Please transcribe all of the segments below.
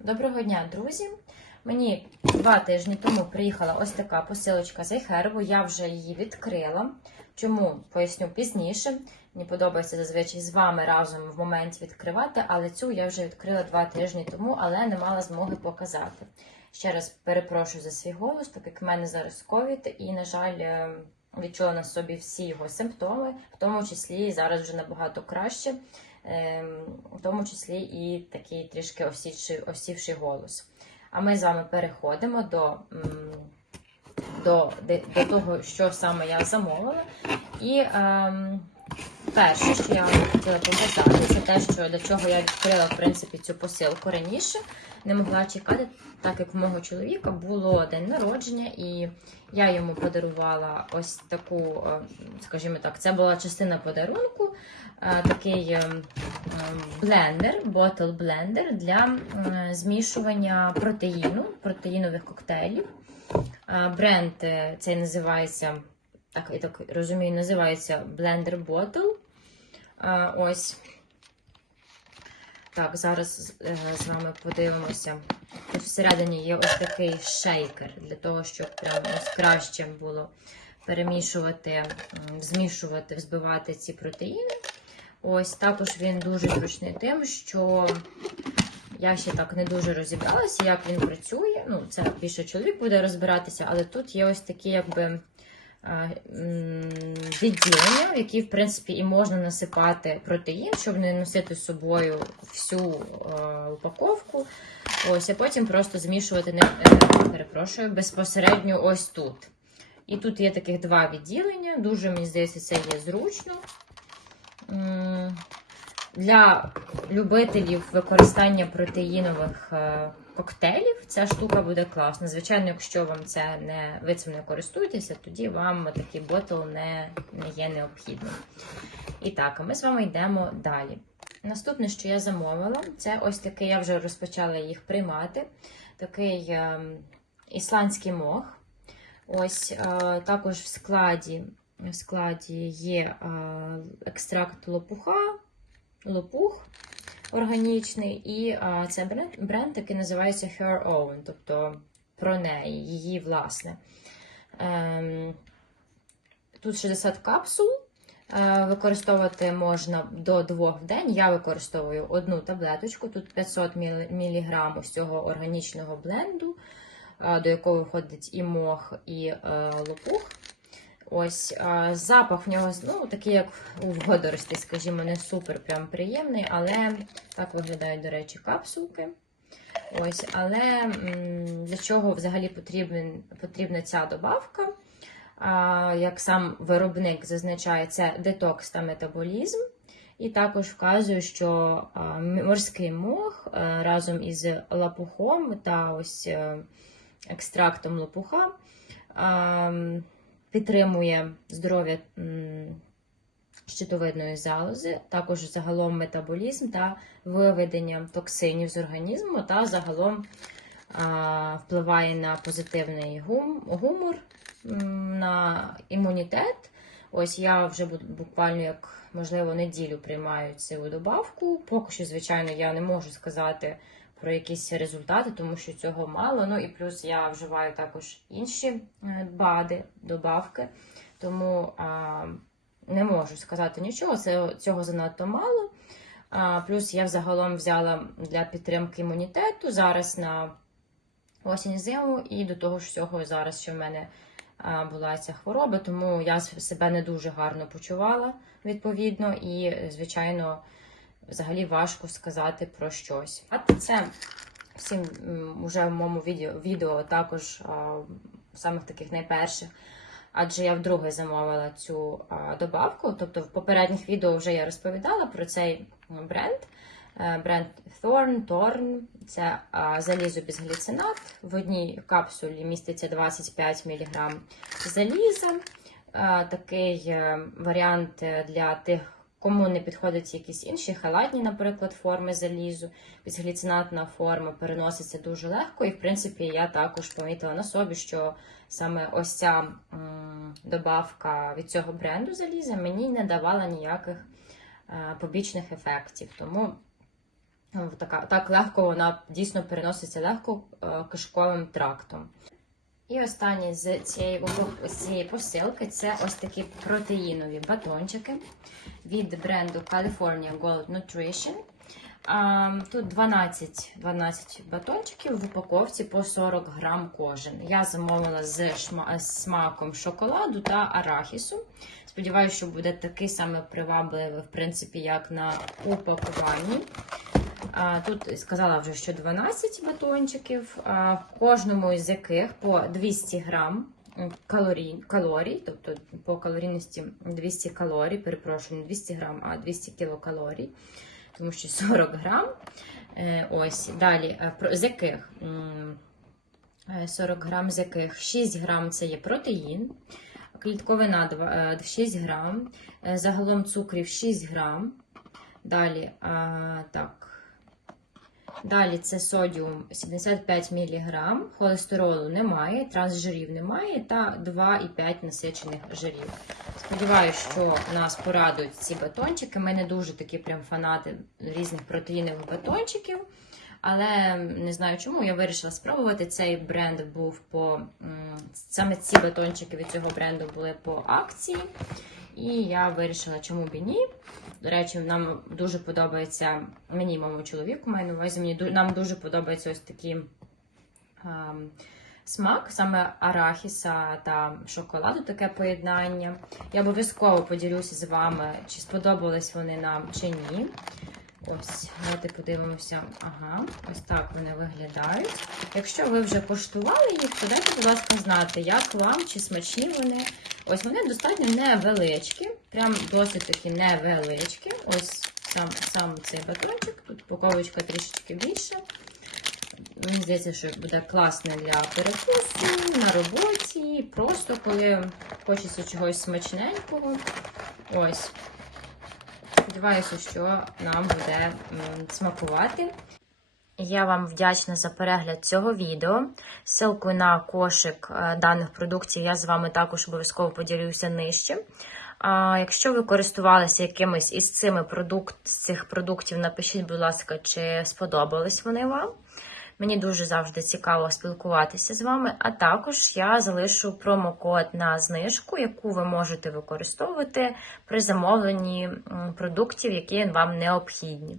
Доброго дня, друзі! Мені два тижні тому приїхала ось така посилочка з iHerb. Я вже її відкрила. Чому поясню пізніше. Мені подобається зазвичай з вами разом в моменті відкривати, але цю я вже відкрила два тижні тому, але не мала змоги показати. Ще раз перепрошую за свій голос, так як в мене зараз ковід, і, на жаль, е, відчула на собі всі його симптоми, в тому числі зараз вже набагато краще, в тому числі і такий трішки осівший, осівший голос. А ми з вами переходимо до, до, до того, що саме я замовила. І ем, перше, що я вам хотіла показати, це те, що для чого я відкрила в принципі цю посилку раніше. Не могла чекати, так як в мого чоловіка було день народження, і я йому подарувала ось таку, е, скажімо так, це була частина подарунку, е, такий е, е, блендер, ботл блендер для змішування протеїну, протеїнових коктейлів. Е, Бренд цей називається, так, я так розумію, називається Blender Bottle. Ось. Так, зараз е, з вами подивимося. Тут всередині є ось такий шейкер для того, щоб прям ось краще було перемішувати, змішувати, взбивати ці протеїни. Ось також він дуже зручний тим, що я ще так не дуже розібралася, як він працює. Ну, це більше чоловік буде розбиратися, але тут є ось такі, якби. Відділення, в які, в принципі, і можна насипати протеїн, щоб не носити з собою всю е, упаковку. Ось, а потім просто змішувати не перепрошую, безпосередньо ось тут. І тут є таких два відділення. Дуже, мені здається, це є зручно. Для любителів використання протеїнових е, коктейлів ця штука буде класна. Звичайно, якщо вам це не ви цим не користуєтеся, тоді вам такий ботл не, не є необхідним. І так, а ми з вами йдемо далі. Наступне, що я замовила, це ось такий, я вже розпочала їх приймати. Такий е, ісландський мох. Ось е, також в складі, в складі є е, екстракт лопуха, лопух органічний, і е, це бренд, бренд, який називається Her Own, тобто про неї, її власне. Ем, тут 60 капсул. Е, Використовувати можна до двох в день. Я використовую одну таблеточку, тут 500 мг з цього органічного бленду, е, до якого входить і мох, і е, лопух. Ось е, запах в нього ну, такий, як у водорості, скажімо, не супер прям приємний, але так виглядають, до речі, капсулки. Ось, але для чого взагалі потрібен, потрібна ця добавка? А, як сам виробник зазначає, це детокс та метаболізм. І також вказує, що морський мох разом із лапухом та ось е, екстрактом лопуха підтримує здоров'я щитовидної залози, також загалом метаболізм та виведення токсинів з організму, та загалом впливає на позитивний гум, гумор, на імунітет. Ось я вже бу- буквально як можливо неділю приймаю цю добавку. Поки що, звичайно, я не можу сказати про якісь результати, тому що цього мало. Ну і плюс я вживаю також інші е, БАДи, добавки, тому а, не можу сказати нічого. Це цього занадто мало. А, плюс я взагалом взяла для підтримки імунітету зараз на осінь зиму, і до того ж всього зараз, що в мене була ця хвороба, тому я себе не дуже гарно почувала відповідно, і, звичайно, взагалі важко сказати про щось. А це всім м, уже в моєму відео, відео також а, самих таких найперших. Адже я вдруге замовила цю а, добавку. Тобто в попередніх відео вже я розповідала про цей бренд. Е, Бренд Thorn, Torn. Це а, залізо безгліцинат. В одній капсулі міститься 25 мг заліза. Е, Такий е, варіант для тих, кому не підходять якісь інші халатні, наприклад, форми залізу. Безгліцинатна форма переноситься дуже легко, і в принципі я також помітила на собі, що саме ось ця добавка від цього бренду заліза мені не давала ніяких е, побічних ефектів. Тому Така, так легко вона дійсно переноситься легко е, кишковим трактом. І останнє з цієї, з цієї посилки це ось такі протеїнові батончики від бренду California Gold Nutrition. Тут 12, 12 батончиків в упаковці по 40 грам кожен. Я замовила з смаком шоколаду та арахісу. Сподіваюся, що буде такий саме привабливий, в принципі, як на упакуванні. Тут сказала вже, що 12 батончиків, в кожному із яких по 200 грам калорій, калорій, тобто по калорійності 200 калорій, перепрошую, не 200 грам, а 200 кілокалорій, тому що 40 грам. Е, Ось, далі, е, з яких е, 40 грам, з яких 6 грам це є протеїн, клітковина е, 6 грам, е, загалом цукрів 6 грам. Далі, так. Далі це содіум 75 мг, холестеролу немає, трансжирів немає та 2,5 насичених жирів. Сподіваюсь, що нас порадують ці батончики. Ми не дуже такі прям фанати різних протеїнових батончиків. Але не знаю чому, я вирішила спробувати. Цей бренд був по саме ці батончики від цього бренду були по акції. І я вирішила, чому б і ні. До речі, нам дуже подобається мені, і моєму чоловіку маю на увазі. Мені нам дуже подобається ось такі ем, смак, саме арахіса та шоколаду, таке поєднання. Я обов'язково поділюся з вами, чи сподобались вони нам чи ні. Ось, давайте подивимося. Ага, ось так вони виглядають. Якщо ви вже коштували їх, то дайте, будь ласка, знати, як вам, чи смачні вони. Ось вони достатньо невеличкі, прям досить такі невеличкі. Ось сам, сам цей батончик, тут упаковочка трішечки більше. Мені здається, що буде класно для перекусу, на роботі, просто коли хочеться чогось смачненького. Ось. Сподіваюся, що нам буде смакувати. Я вам вдячна за перегляд цього відео. Ссылкою на кошик е, даних продуктів я з вами також обов'язково поділюся нижче. Якщо ви користувалися якимось із цими продукт, з цих продуктів, напишіть, будь ласка, чи сподобались вони вам. Мені дуже завжди цікаво спілкуватися з вами. А також я залишу промокод на знижку, яку ви можете використовувати при замовленні продуктів, які вам необхідні.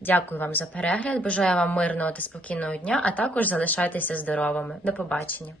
Дякую вам за перегляд. Бажаю вам мирного та спокійного дня, а також залишайтеся здоровими. До побачення!